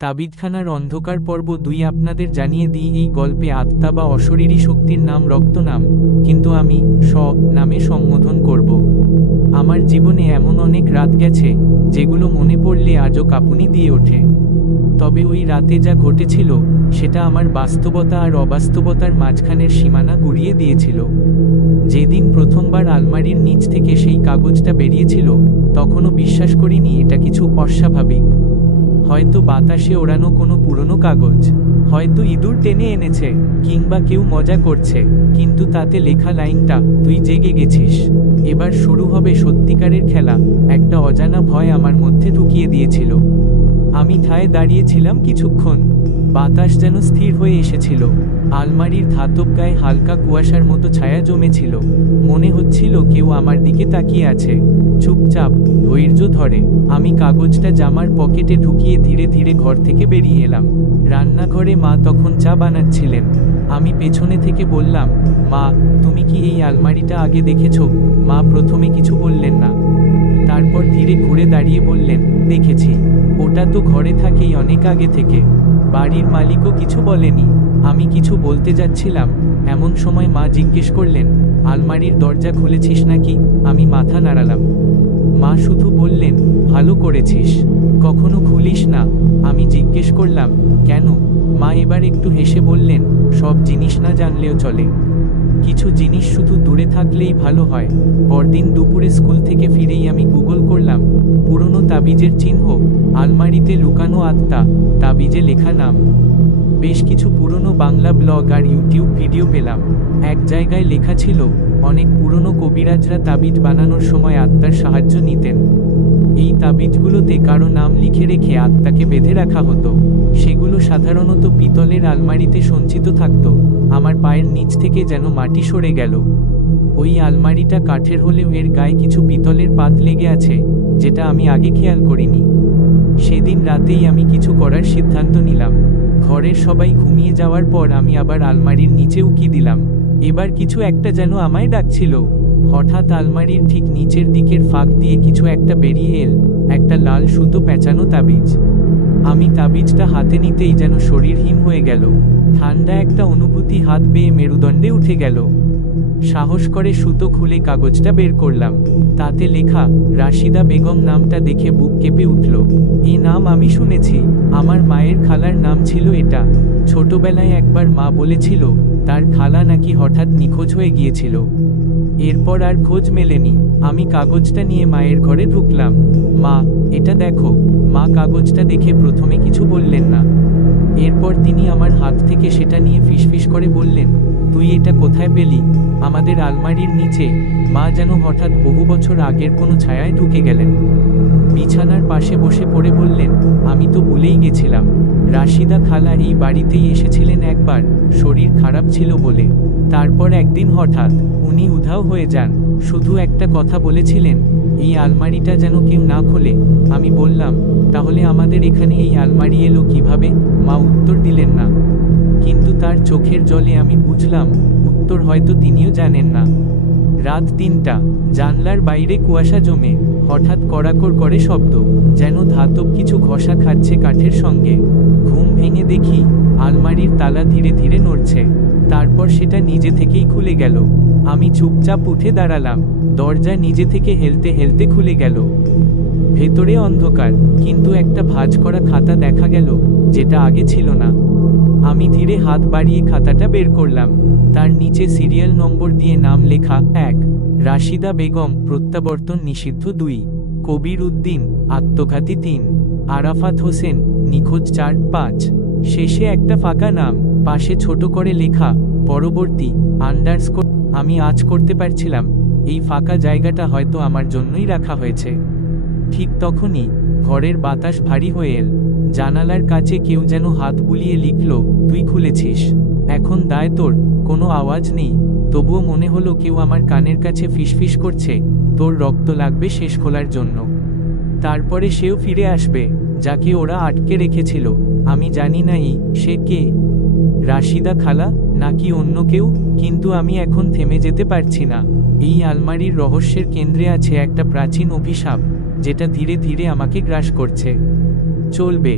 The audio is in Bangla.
তাবিজখানার অন্ধকার পর্ব ২ আপনাদের জানিয়ে দিই, এই গল্পে আত্মা বা অশরীরী শক্তির নাম রক্তনাম, কিন্তু আমি নামে সম্বোধন করব। আমার জীবনে এমন অনেক রাত গেছে যেগুলো মনে পড়লে আজও কাঁপুনি দিয়ে ওঠে। তবে ওই রাতে যা ঘটেছিল সেটা আমার বাস্তবতা আর অবাস্তবতার মাঝখানের সীমানা গুড়িয়ে দিয়েছিল। যেদিন প্রথমবার আলমারির নিচ থেকে সেই কাগজটা বেরিয়েছিল, তখনও বিশ্বাস করিনি এটা কিছু অস্বাভাবিক। হয়তো বাতাসে ওড়ানো কোনো পুরনো কাগজ, হয়তো ইঁদুর টেনে এনেছে, কিংবা কেউ মজা করছে, কিন্তু তাতে লেখা লাইনটা, তুই জেগে গেছিস, এবার শুরু হবে সত্যিকারের খেলা, একটা অজানা ভয় আমার মধ্যে ঢুকিয়ে দিয়েছিল। আমি ঠায় দাঁড়িয়েছিলাম কিছুক্ষণ। বাতাস যেন স্থির হয়ে এসেছিল। আলমারির ধাতব গায়ে হালকা কুয়াশার মতো ছায়া জমেছিল। মনে হচ্ছিল কেউ আমার দিকে তাকিয়ে আছে। চুপচাপ, ধৈর্য ধরে আমি কাগজটা জামার পকেটে ঢুকিয়ে ধীরে ধীরে ঘর থেকে বেরিয়ে এলাম। রান্নাঘরে মা তখন চা বানাচ্ছিলেন। আমি পেছনে থেকে বললাম, মা, তুমি কি এই আলমারিটা আগে দেখেছো? মা প্রথমে কিছু বললেন না, তারপর ধীরে ঘুরে দাঁড়িয়ে বললেন, দেখেছি, ওটা তো ঘরে থাকেই অনেক আগে থেকে, বাড়ির মালিকও কিছু বলেনি। আমি কিছু বলতে যাচ্ছিলাম, এমন সময় মা জিজ্ঞেস করলেন, আলমারির দরজা খুলেছিস নাকি? আমি মাথা নাড়ালাম। মা শুধু বললেন, ভালো করেছিস, কখনো খুলিস না। আমি জিজ্ঞেস করলাম, কেন? মা এবার একটু হেসে বললেন, সব জিনিস না জানলেও চলে, কিছু জিনিস শুধু দূরে থাকলেই ভালো হয়। পরদিন দুপুরে স্কুল থেকে ফিরেই আমি গুগল করলাম, পুরনো তাবিজের চিহ্ন, আলমারিতে লুকানো আত্মা, তাবিজে লেখা নাম। বেশ কিছু পুরনো বাংলা ব্লগ আর ইউটিউব ভিডিও পেলাম। এক জায়গায় লেখা ছিল, অনেক পুরনো কবিরাজরা তাবিজ বানানোর সময় আত্মার সাহায্য নিতেন। এই তাবিজগুলোতে কারো নাম লিখে রেখে আত্মাকে বেঁধে রাখা হতো। সেগুলো সাধারণত পিতলের আলমারিতে সঞ্চিত থাকত। আমার পায়ের নিচ থেকে যেন মাটি সরে গেল। ওই আলমারিটা কাঠের হলেও এর গায়ে কিছু পিতলের পাত লেগে আছে, যেটা আমি আগে খেয়াল করিনি। সেদিন রাতেই আমি কিছু করার সিদ্ধান্ত নিলাম। ঘরের সবাই ঘুমিয়ে যাওয়ার পর আমি আবার আলমারির নিচে উকি দিলাম। এবার কিছু একটা যেন আমায় ডাকছিল। হঠাৎ আলমারির ঠিক নিচের দিকের ফাঁক দিয়ে কিছু একটা বেরিয়ে এল, একটা লাল সুতো পেঁচানো তাবিজ। আমি তাবিজটা হাতে নিতেই যেন শরীর হিম হয়ে গেল। ঠান্ডা একটা অনুভূতি হাত বেয়ে মেরুদণ্ডে উঠে গেল। সাহস করে সুতো খুলে কাগজটা বের করলাম। তাতে লেখা, রাশিদা বেগম। নামটা দেখে বুক কেঁপে উঠল। এই নাম আমি শুনেছি, আমার মায়ের খালার নাম ছিল এটা। ছোটবেলায় একবার মা বলেছিল, তার খালা নাকি হঠাৎ নিখোঁজ হয়ে গিয়েছিল। এরপর আর খোঁজ মেলেনি। আমি কাগজটা নিয়ে মায়ের ঘরে ঢুকলাম। মা, এটা দেখো। মা কাগজটা দেখে প্রথমে কিছু বললেন না। এরপর তিনি আমার হাত থেকে সেটা নিয়ে ফিসফিস করে বললেন, তুই এটা কোথায় পেলি? আমাদের আলমারির নিচে। মা যেন হঠাৎ বহু বছর আগের কোনো ছায়ায় ঢুকে গেলেন। বিছানার পাশে বসে পড়ে বললেন, আমি তো ভুলেই গেছিলাম, রাশিদা খালা এই বাড়িতেই এসেছিলেন একবার, শরীর খারাপ ছিল বলে। তারপর একদিন হঠাৎ উনি উধাও হয়ে যান। শুধু একটা কথা বলেছিলেন, এই আলমারিটা যেন কেউ না খোলে। আমি বললাম, তাহলে আমাদের এখানে এই আলমারি এলো কিভাবে? মা উত্তর দিলেন না, কিন্তু তার চোখের জলে আমি বুঝলাম, উত্তর হয়তো তিনিও জানেন না। রাত ৩টা, জানলার বাইরে কুয়াশা জমে। হঠাৎ কড়াকড় করে শব্দ, যেন ধাতব কিছু ঘষা খাচ্ছে কাঠের সঙ্গে। ঘুম ভেঙে দেখি, আলমারির তালা ধীরে ধীরে নড়ছে। তারপর সেটা নিজে থেকেই খুলে গেল। আমি চুপচাপ উঠে দাঁড়ালাম। দরজা নিজে থেকে হেলতে হেলতে খুলে গেল। ভেতরে অন্ধকার, কিন্তু একটা ভাঁজ করা খাতা দেখা গেল, যেটা আগে ছিল না। আমি ধীরে হাত বাড়িয়ে খাতাটা বের করলাম। তার নিচে সিরিয়াল নম্বর দিয়ে নাম লেখা, ১ রাশিদা বেগম, প্রত্যাবর্তন নিষিদ্ধ ২ কবির উদ্দিন, আত্মঘাতী ৩ আরাফাত হোসেন, নিখোঁজ ৪-৫। শেষে একটা ফাঁকা নাম, পাশে ছোট করে লেখা, পরবর্তী আন্ডারস্কোর। আমি আজ করতে পারছিলাম, এই ফাঁকা জায়গাটা হয়তো আমার জন্যই রাখা হয়েছে। ঠিক তখনই ঘরের বাতাস ভারী হয়ে এল। জানালার কাছে কেউ যেন হাত বুলিয়ে লিখল, তুই খুলেছিস, এখন দায় তোর। কোনো আওয়াজ নেই, তবুও মনে হলো কেউ আমার কানের কাছে ফিসফিস করছে, তোর রক্ত লাগবে শেষ খোলার জন্য। তারপরে সেও ফিরে আসবে, যাকে ওরা আটকে রেখেছিল। আমি জানি না সে কে, রাশিদা খালা নাকি অন্য কেউ, কিন্তু আমি এখন থেমে যেতে পারছি না। এই আলমারির রহস্যের কেন্দ্রে আছে একটা প্রাচীন অভিশাপ, যেটা ধীরে ধীরে আমাকে গ্রাস করছে। চলবে।